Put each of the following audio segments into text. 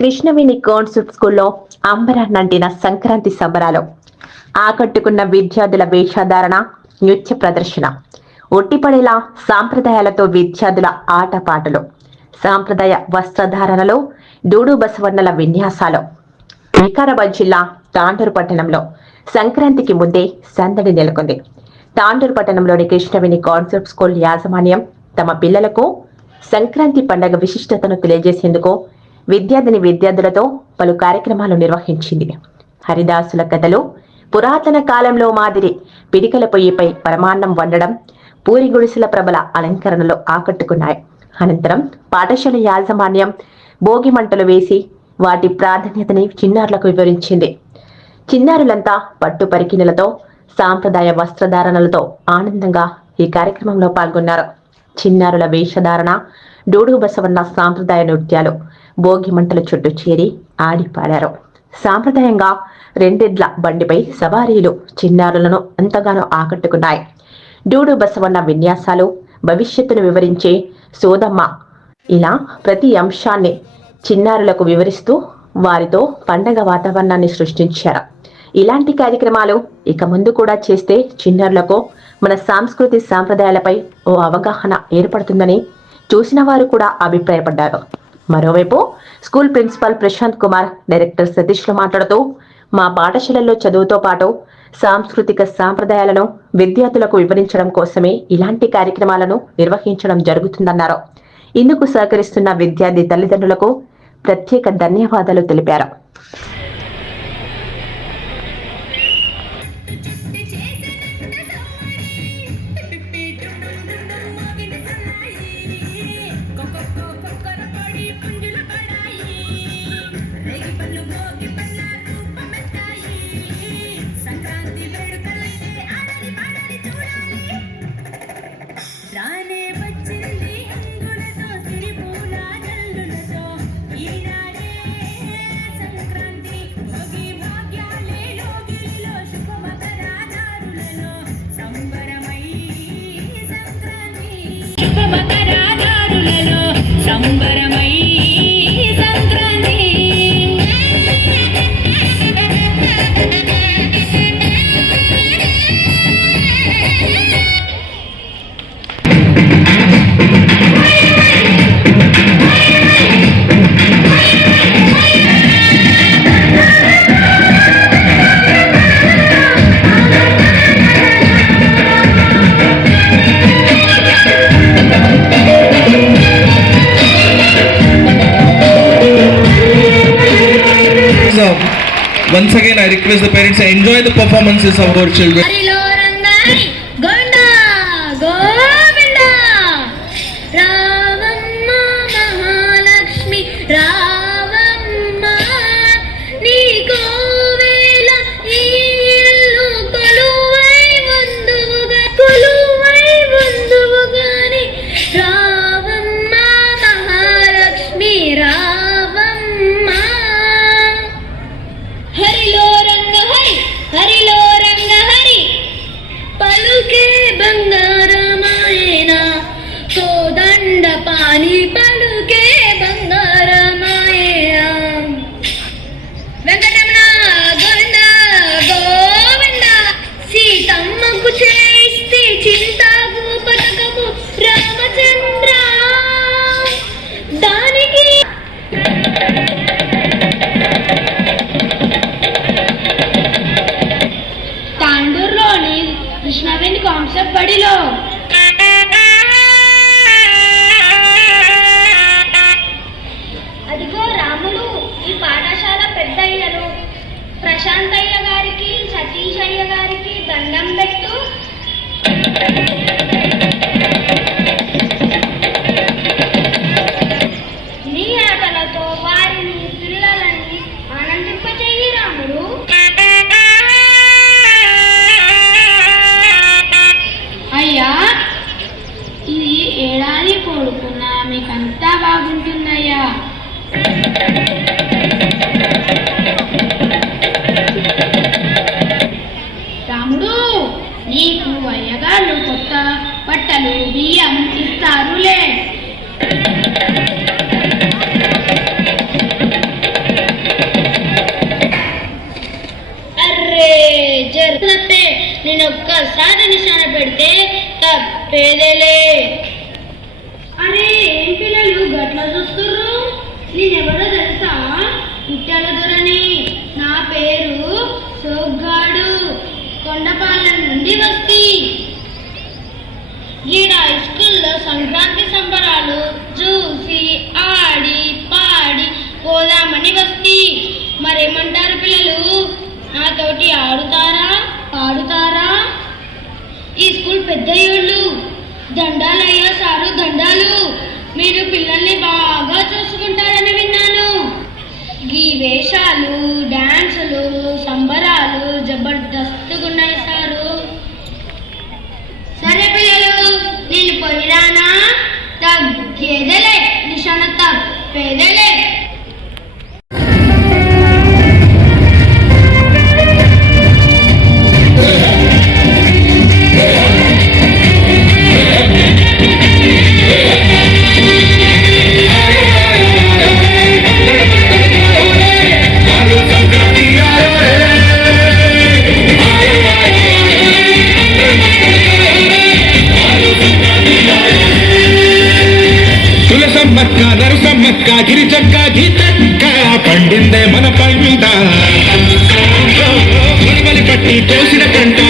Krishnaveni concept స్కూల్లో అంబరాన్నంటిన సంక్రాంతి సంబరాలు. ఆకట్టుకున్న విద్యార్థుల వేషధారణ, నృత్య ప్రదర్శన, ఒట్టిపడేలా సాంప్రదాయాలతో విద్యార్థుల ఆటపాటలు, సాంప్రదాయ వస్త్రధారణలో డూడు బసవన్నల విన్యాసాలు. వికారాబాద్ జిల్లా తాండూరు పట్టణంలో సంక్రాంతికి ముందే సందడి నెలకొంది. తాండూరు పట్టణంలోని కృష్ణవేణి కాన్సెప్ట్ స్కూల్ యాజమాన్యం తమ పిల్లలకు సంక్రాంతి పండుగ విశిష్టతను తెలియజేసేందుకు విద్యార్థులతో పలు కార్యక్రమాలు నిర్వహించింది. హరిదాసుల కథలు, పురాతన కాలంలో మాదిరి పిడికల పొయ్యిపై పరమాన్నం వండడం, పూరి గుడిసెల ప్రబల అలంకరణలో ఆకట్టుకున్నాయి. అనంతరం పాఠశాల యాజమాన్యం భోగి మంటలు వేసి వాటి ప్రాధాన్యతని చిన్నారులకు వివరించింది. చిన్నారులంతా పట్టు పరికిణలతో, సాంప్రదాయ వస్త్రధారణలతో ఆనందంగా ఈ కార్యక్రమంలో పాల్గొన్నారు. చిన్నారుల వేషధారణ, డూడు బసవన్న సాంప్రదాయ నృత్యాలు, భోగి మంటల చుట్టూ చేరి ఆడి పాడారు. సాంప్రదాయంగా రెండెడ్ల బండిపై సవారీలు చిన్నారులను ఎంతగానో ఆకట్టుకున్నాయి. డూడు బసవన్న విన్యాసాలు, భవిష్యత్తును వివరించే సోదమ్మ, ఇలా ప్రతి అంశాన్ని చిన్నారులకు వివరిస్తూ వారితో పండగ వాతావరణాన్ని సృష్టించారు. ఇలాంటి కార్యక్రమాలు ఇక ముందు కూడా చేస్తే చిన్నారులకు మన సంస్కృతి సాంప్రదాయాలపై ఓ అవగాహన ఏర్పడుతుందని చూసిన వారు కూడా అభిప్రాయపడ్డారు. మరోవైపు school principal Prashant Kumar, director సతీష్లు మాట్లాడుతూ, మా పాఠశాలల్లో చదువుతో పాటు సాంస్కృతిక సాంప్రదాయాలను విద్యార్థులకు వివరించడం కోసమే ఇలాంటి కార్యక్రమాలను నిర్వహించడం జరుగుతుందన్నారు. ఇందుకు సహకరిస్తున్న విద్యార్థి తల్లిదండ్రులకు ప్రత్యేక ధన్యవాదాలు తెలిపారు. Once again, I request the parents to enjoy the performances of our children. Krishnaveni concept బడిలో అదిగో రాములు, ఈ పాఠశాల పెద్దయ్యలు ప్రశాంతయ్య గారికి, సతీష్ అయ్య గారికి దండం పెట్టు. నీ ఆటలతో వారిని, పిల్లలని ఆనందింపచేయి రాములు. అయ్యా, ఇది ఏడాది కోరుకున్నా మీకంతా బాగుంటుందయ్యా. రాముడు, నీకు అయ్యగాళ్ళు కొత్త బట్టలు, బియ్యం ఇస్తారులే. ఆడుతారా పాడుతారా? ఈ స్కూల్ పెద్దయ్యోళ్ళు. దండాలయ్యా సారు దండాలు. మీరు పిల్లల్ని బాగా చూసుకుంటారని విన్నాను. ఈ వేషాలు డాన్సులు సంబరాలు జబర్దస్తుగా ఉన్నాయి సారు. సరే పిల్లలు, నేను పోయిరానా? తగ్గేదలే నిశాన తప్పేదలే. తులసమ్మక్క నరసమ్మక్క గిరిజక్క గీతక్క పండిందే మన పంట మునిమలి పట్టి కోసిన కంట.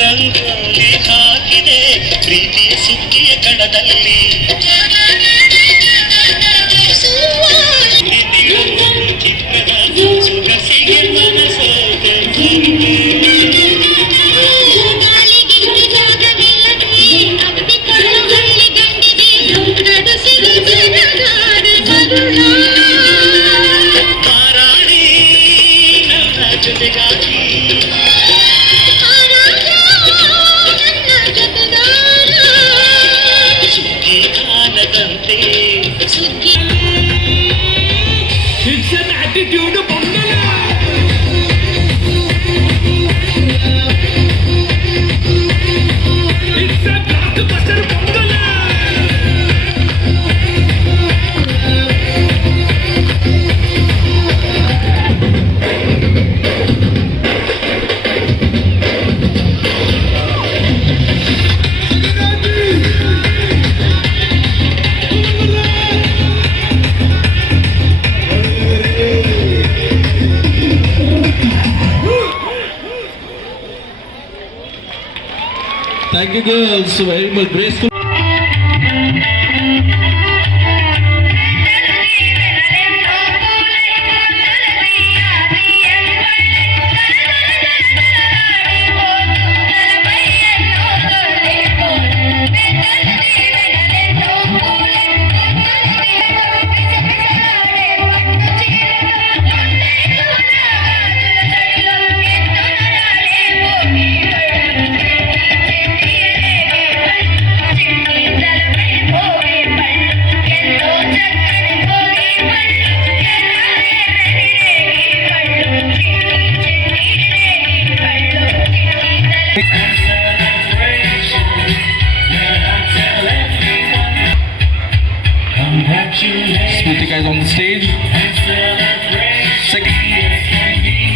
ರಂಗೋಲಿ ಹಾಕಿದೆ ಪ್ರೀತಿಯ ಸುಗ್ಗಿಯ ಕಣದಲ್ಲಿ ಚಿತ್ರದ ಸುರಸಿಗೆ ಮನಸೋದೆ ಮಾರಾಣಿ ನನ್ನ ಜೊತೆಗಾಗಿ It's an attitude of Bangala. It's a blockbuster Bangala. Thank you girls, very much graceful. Smritika is on the stage. Second.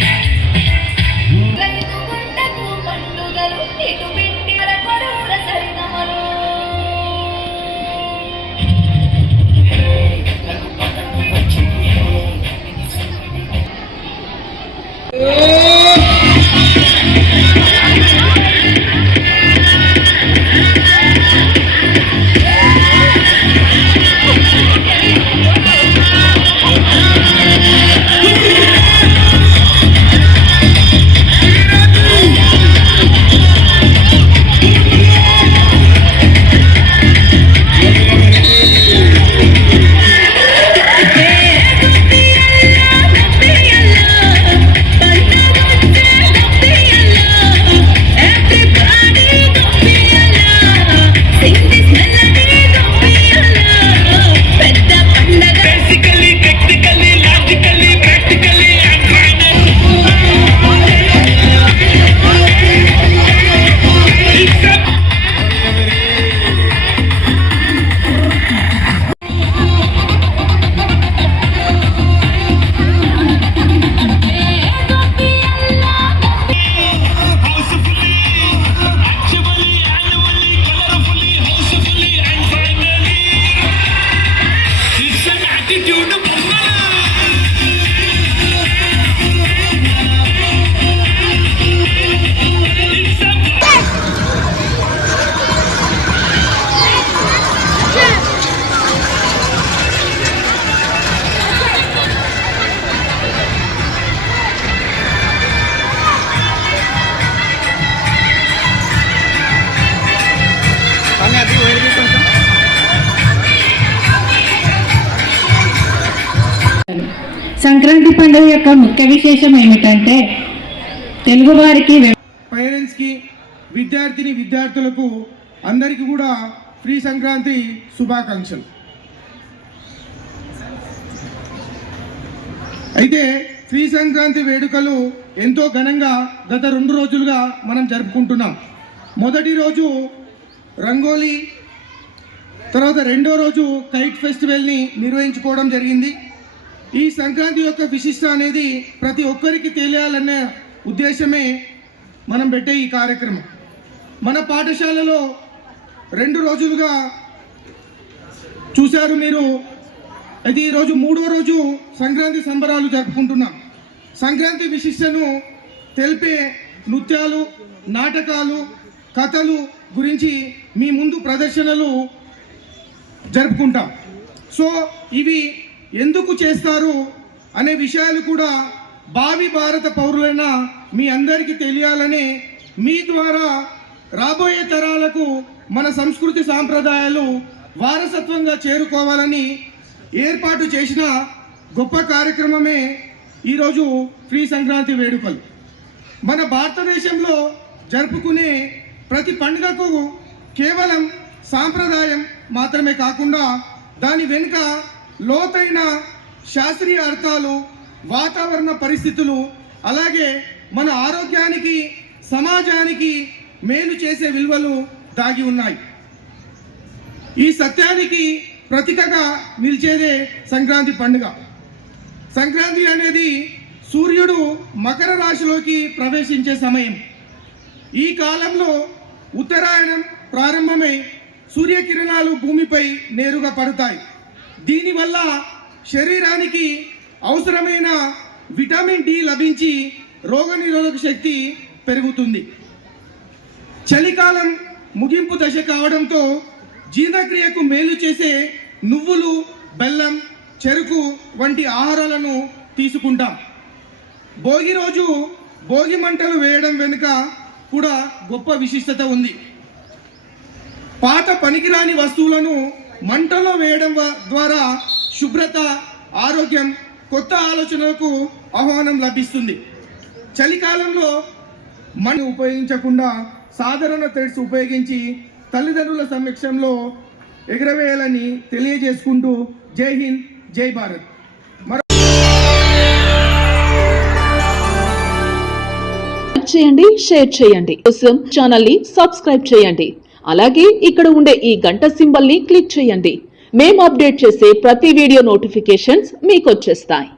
Sankranti పండుగ యొక్క ముఖ్య విశేషం ఏమిటంటే తెలుగువారికి పేరెంట్స్కి విద్యార్థులకు అందరికీ కూడా ఫ్రీ సంక్రాంతి శుభాకాంక్షలు. అయితే ఫ్రీ సంక్రాంతి వేడుకలు ఎంతో ఘనంగా గత 2 రోజులుగా మనం జరుపుకుంటున్నాం. మొదటి రోజు రంగోలీ, తర్వాత రెండో రోజు కైట్ ఫెస్టివల్ని నిర్వహించుకోవడం జరిగింది. ఈ సంక్రాంతి యొక్క విశిష్ట అనేది ప్రతి ఒక్కరికి తెలియాలనే ఉద్దేశమే మనం పెట్టే ఈ కార్యక్రమం. మన పాఠశాలలో 2 రోజులుగా చూశారు మీరు. అయితే ఈరోజు 3వ రోజు సంక్రాంతి సంబరాలు జరుపుకుంటున్నాం. సంక్రాంతి విశిష్టను తెలిపే నృత్యాలు, నాటకాలు, కథలు గురించి మీ ముందు ప్రదర్శనలు జరుపుకుంటాం. సో ఇవి ఎందుకు చేస్తారు అనే విషయాలు కూడా భావి భారత పౌరులైన మీ అందరికీ తెలియాలని, మీ ద్వారా రాబోయే తరాలకు మన సంస్కృతి సాంప్రదాయాలు వారసత్వంగా చేరుకోవాలని ఏర్పాటు చేసిన గొప్ప కార్యక్రమమే ఈరోజు ఫ్రీ సంక్రాంతి వేడుకలు. మన భారతదేశంలో జరుపుకునే ప్రతి పండుగకు కేవలం సాంప్రదాయం మాత్రమే కాకుండా దాని వెనుక లోతైన శాస్త్రీయ అర్థాలు, వాతావరణ పరిస్థితులు, అలాగే మన ఆరోగ్యానికి, సమాజానికి మేలు చేసే విలువలు దాగి ఉన్నాయి. ఈ సత్యానికి ప్రతీకగా నిలిచేదే సంక్రాంతి పండుగ. సంక్రాంతి అనేది సూర్యుడు మకర రాశిలోకి ప్రవేశించే సమయం. ఈ కాలంలో ఉత్తరాయణం ప్రారంభమై సూర్యకిరణాలు భూమిపై నేరుగా పడతాయి. దీనివల్ల శరీరానికి అవసరమైన విటమిన్ డి లభించి రోగనిరోధక శక్తి పెరుగుతుంది. చలికాలం ముగింపు దశ కావడంతో జీర్ణక్రియకు మేలు చేసే నువ్వులు, బెల్లం, చెరుకు వంటి ఆహారాలను తీసుకుంటాం. భోగి రోజు భోగి మంటలు వేయడం వెనుక కూడా గొప్ప విశిష్టత ఉంది. పాత పనికిరాని వస్తువులను మంటలో వేయడం ద్వారా శుభ్రత, ఆరోగ్యం, కొత్త ఆలోచనలకు ఆహ్వానం లభిస్తుంది. చలికాలంలో మణి ఉపయోగించకుండా సాధారణ థ్రెడ్స్ ఉపయోగించి తల్లిదండ్రుల సమక్షంలో ఎగరవేయాలని తెలియజేసుకుంటూ జై హింద్, జై భారత్. చేయండి, షేర్ చేయండి. కోసం ఛానల్ ని సబ్స్క్రైబ్ చేయండి. అలాగే ఇక్కడ ఉండే ఈ గంట సింబల్ ని క్లిక్ చేయండి. మేము అప్డేట్ చేసే ప్రతి వీడియో నోటిఫికేషన్స్ మీకు వచ్చేస్తాయి.